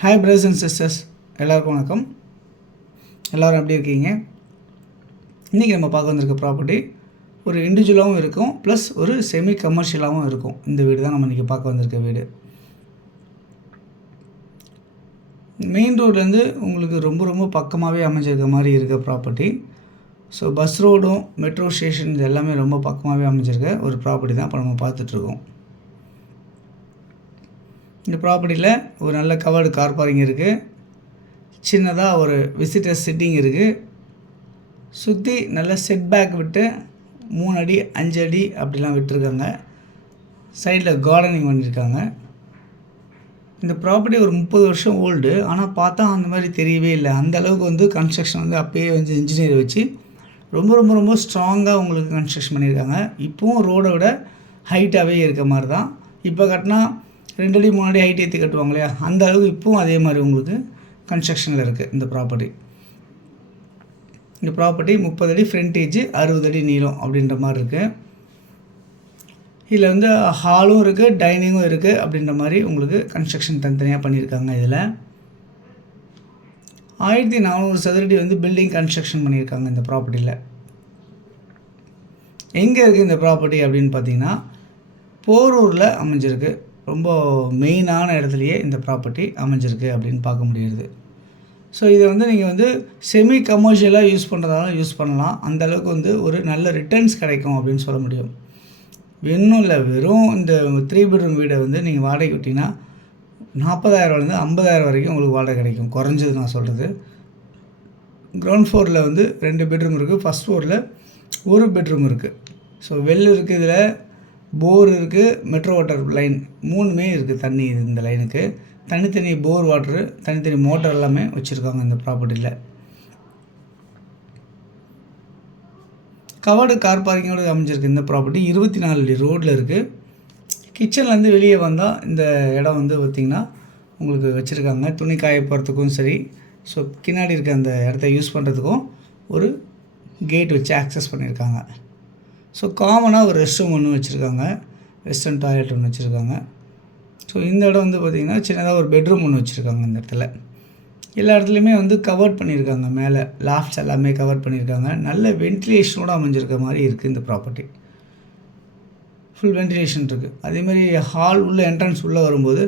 Hi brothers and sisters, எல்லாருக்கும் வணக்கம். எல்லோரும் எப்படி இருக்கீங்க? இன்றைக்கி நம்ம பார்க்க வந்திருக்க ப்ராப்பர்ட்டி ஒரு இண்டிவிஜுவலாகவும் இருக்கும், ப்ளஸ் ஒரு செமி கமர்ஷியலாகவும் இருக்கும். இந்த வீடு தான் நம்ம இன்றைக்கி பார்க்க வந்திருக்க வீடு. மெயின் ரோட்லேருந்து உங்களுக்கு ரொம்ப ரொம்ப பக்கமாகவே அமைஞ்சிருக்க மாதிரி இருக்க ப்ராப்பர்ட்டி. ஸோ பஸ் ரோடும் மெட்ரோ ஸ்டேஷன் இது எல்லாமே ரொம்ப பக்கமாகவே அமைஞ்சிருக்க ஒரு ப்ராப்பர்ட்டி தான் இப்போ நம்ம பார்த்துட்ருக்கோம். இந்த ப்ராப்பர்ட்டியில் ஒரு நல்ல கவர்டு கார் பார்க்கிங் இருக்குது. சின்னதாக ஒரு விசிட்டர் சிட்டிங் இருக்குது. சுற்றி நல்ல செட் பேக் விட்டு 3 அடி 5 அடி அப்படிலாம் விட்டுருக்காங்க. சைடில் கார்டனிங் பண்ணியிருக்காங்க. இந்த ப்ராப்பர்ட்டி ஒரு 30 வருஷம் ஓல்டு. ஆனால் பார்த்தா அந்த மாதிரி தெரியவே இல்லை. அந்தளவுக்கு கன்ஸ்ட்ரக்ஷன் அப்போயே இன்ஜினியர் வச்சு ரொம்ப ரொம்ப ரொம்ப ஸ்ட்ராங்காக உங்களுக்கு கன்ஸ்ட்ரக்ஷன் பண்ணியிருக்காங்க. இப்போவும் ரோடை விட ஹைட்டாகவே இருக்க மாதிரி தான். இப்போ கட்டினா 2 அடி 3 அடி ஹைட் ஏற்றி கட்டுவாங்க இல்லையா, அந்த அளவுக்கு இப்போவும் அதே மாதிரி உங்களுக்கு கன்ஸ்ட்ரக்ஷனில் இருக்குது இந்த ப்ராப்பர்ட்டி. இந்த ப்ராப்பர்ட்டி 30 அடி ஃப்ரண்டேஜ் 60 அடி நீளம் அப்படின்ற மாதிரி இருக்குது. இதில் ஹாலும் இருக்குது, டைனிங்கும் இருக்குது அப்படின்ற மாதிரி உங்களுக்கு கன்ஸ்ட்ரக்ஷன் தனித்தனியாக பண்ணியிருக்காங்க. இதில் 1400 சதுரடி பில்டிங் கன்ஸ்ட்ரக்ஷன் பண்ணியிருக்காங்க இந்த ப்ராப்பர்ட்டியில். எங்கே இருக்குது இந்த ப்ராப்பர்ட்டி அப்படின்னு பார்த்தீங்கன்னா, போரூரில் அமைஞ்சிருக்கு. ரொம்ப மெயினான இடத்துலையே இந்த ப்ராப்பர்ட்டி அமைஞ்சிருக்கு அப்படின்னு பார்க்க முடியுது. ஸோ இதை நீங்கள் செமி கமர்ஷியலாக யூஸ் பண்ணுறதாலும் யூஸ் பண்ணலாம். அந்தளவுக்கு ஒரு நல்ல ரிட்டர்ன்ஸ் கிடைக்கும் அப்படின்னு சொல்ல முடியும். இன்னும் இல்லை, வெறும் இந்த 3 பெட்ரூம் வீடை நீங்கள் வாடகை விட்டிங்கன்னா 40,000 50,000 வரைக்கும் உங்களுக்கு வாடகை கிடைக்கும், குறைஞ்சது நான் சொல்கிறது. கிரவுண்ட் ஃப்ளோரில் 2 பெட்ரூம் இருக்குது, ஃபஸ்ட் ஃப்ளோரில் 1 பெட்ரூம் இருக்குது. ஸோ வெல் இருக்குது, இதில் போர் இருக்குது, மெட்ரோ வாட்டர் லைன் 3மே இருக்குது. தண்ணி இந்த லைனுக்கு தனித்தனி போர் வாட்ரு, தனித்தனி மோட்டர் எல்லாமே வச்சுருக்காங்க இந்த ப்ராப்பர்ட்டியில். கவர்டு கார் பார்க்கிங்கோடு அமைஞ்சிருக்கு இந்த ப்ராப்பர்ட்டி. 24 அடி ரோட்டில் இருக்குது. கிச்சன்லேருந்து வெளியே வந்தால் இந்த இடம் பார்த்திங்கன்னா உங்களுக்கு வச்சுருக்காங்க துணி காய போகிறதுக்கும் சரி. ஸோ பின்னாடி இருக்க அந்த இடத்த யூஸ் பண்ணுறதுக்கும் ஒரு கேட் வச்சு ஆக்சஸ் பண்ணியிருக்காங்க. ஸோ காமனாக ஒரு ரெஸ்ட் ரூம் ஒன்று வச்சுருக்காங்க, வெஸ்டர்ன் டாய்லெட் ஒன்று வச்சுருக்காங்க. ஸோ இந்த இடம் பார்த்திங்கன்னா சின்னதாக ஒரு பெட்ரூம் ஒன்று வச்சுருக்காங்க. இந்த இடத்துல எல்லா இடத்துலையுமே கவர் பண்ணியிருக்காங்க. மேலே லாஃப்ட்ஸ் எல்லாமே கவர் பண்ணியிருக்காங்க. நல்ல வென்டிலேஷனோடு அமைஞ்சிருக்க மாதிரி இருக்குது இந்த ப்ராப்பர்ட்டி. ஃபுல் வென்டிலேஷன் இருக்குது. அதேமாதிரி ஹால் உள்ள என்ட்ரன்ஸ் உள்ளே வரும்போது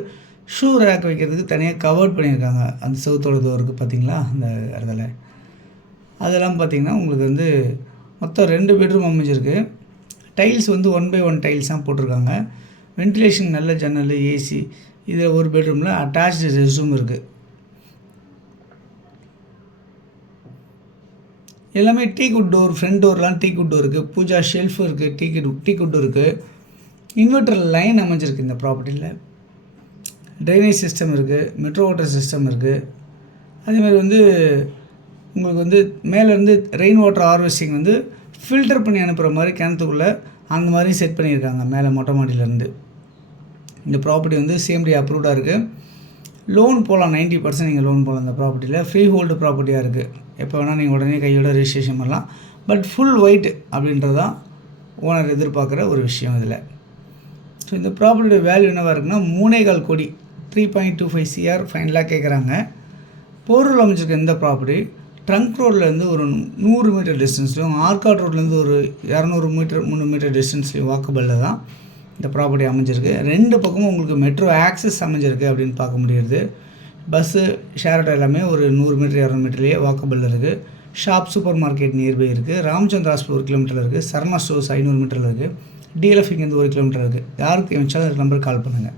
ஷூ ரேக் வைக்கிறதுக்கு தனியாக கவர் பண்ணியிருக்காங்க. அந்த செவுத்தோட டோருக்கு பார்த்திங்களா அந்த இடத்துல. அதெல்லாம் பார்த்திங்கன்னா உங்களுக்கு மொத்தம் 2 பெட்ரூம் அமைஞ்சிருக்கு. டைல்ஸ் 1/1 டைல்ஸ் தான் போட்டிருக்காங்க. வென்டிலேஷன் நல்ல ஜன்னல், ஏசி. இதில் ஒரு பெட்ரூமில் அட்டாச்டு ரெஸ்ட் ரூம் இருக்குது. எல்லாமே டீக்குட் டோர், ஃப்ரண்ட் டோர்லாம் டீக்குட் டோர் இருக்குது. பூஜா ஷெல்ஃபு இருக்குது, டீக்குட் டோர் இருக்குது. இன்வெர்டர் லைன் அமைஞ்சிருக்கு இந்த ப்ராப்பர்ட்டியில். ட்ரைனேஜ் சிஸ்டம் இருக்குது, மெட்ரோ வாட்டர் சிஸ்டம் இருக்குது. அதேமாதிரி உங்களுக்கு மேலேருந்து ரெயின் வாட்டர் ஹார்வெஸ்டிங் ஃபில்டர் பண்ணி அனுப்புகிற மாதிரி கிணத்துக்குள்ளே அந்த மாதிரி செட் பண்ணியிருக்காங்க மேலே மொட்டை மாடியிலேருந்து. இந்த ப்ராப்பர்ட்டி சிஎம்டி அப்ரூவ்டாக இருக்குது. லோன் போகலாம், 90% நீங்கள் லோன் போகலாம். இந்த ப்ராப்பர்ட்டியில் ஃப்ரீ ஹோல்டு ப்ராப்பர்ட்டியாக இருக்குது. எப்போ வேணால் நீங்கள் உடனே கையோட ரெஜிஸ்ட்ரேஷன் பண்ணலாம். பட் ஃபுல் ஒயிட் அப்படின்றது தான் ஓனர் எதிர்பார்க்குற ஒரு விஷயம் இதில். ஸோ இந்த ப்ராப்பர்ட்டியோட வேல்யூ என்னவாக இருக்குன்னா 3.25 கோடி 3.25 CR ஃபைனலாக கேட்குறாங்க. போரூரில் அமைச்சிருக்க இந்த ப்ராப்பர்ட்டி ட்ரங்க் ரோட்லேருந்து ஒரு 100 மீட்டர் டிஸ்டன்ஸ்லையும், ஆர்காட் ரோட்லேருந்து ஒரு 200 மீட்டர் 300 மீட்டர் டிஸ்டன்ஸ்லையும் வாக்கபிளில் தான் இந்த ப்ராப்பர்ட்டி அமைஞ்சிருக்கு. 2 பக்கமும் உங்களுக்கு மெட்ரோ ஆக்சஸ் அமைஞ்சிருக்கு அப்படின்னு பார்க்க முடியுது. பஸ்ஸு ஷேர் ஆட்டோ எல்லாமே ஒரு 100 மீட்டர் 200 மீட்டர்லேயே வாக்கபிளில் இருக்குது. ஷாப் சூப்பர் மார்க்கெட் நியர்பை இருக்குது. ராமச்சந்திர ஹாஸ்பிட்டல் 1 கிலோமீட்டரில் இருக்குது. சரணா ஸ்டோர்ஸ் 500 மீட்டரில் இருக்குது. டிஎல்எஃப் இங்கேருந்து 1 கிலோமீட்டர் இருக்குது. யாருக்கு எவச்சாலும் நம்பருக்கு கால் பண்ணுங்கள்.